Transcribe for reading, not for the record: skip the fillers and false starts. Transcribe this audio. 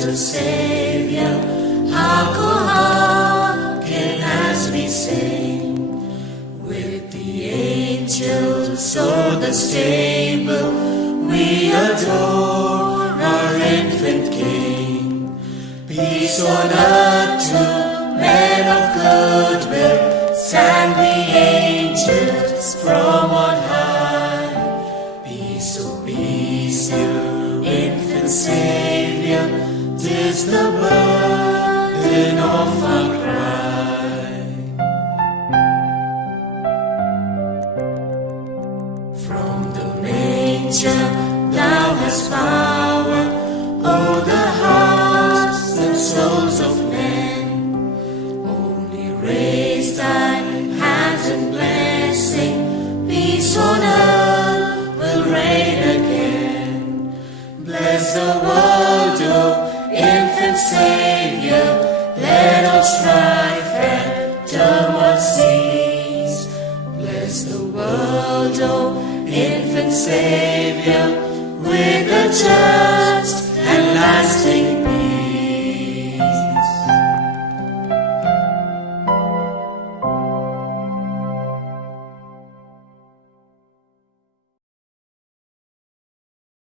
gentle Saviour. Hark, oh, hearken as we sing. With the angels o'er the stable, we adore our infant King. Peace on earth to men of goodwill, sang the angels from on high. Peace, oh peace, you infant Saviour, 'tis the burden of our cry. From the manger thou hast power o'er the hearts and souls of men. Only raise thy hands in blessing, peace on earth will reign again. Bless the world, O infant Saviour, let all strife and turmoil cease. Bless the world, O infant Saviour, with a just and lasting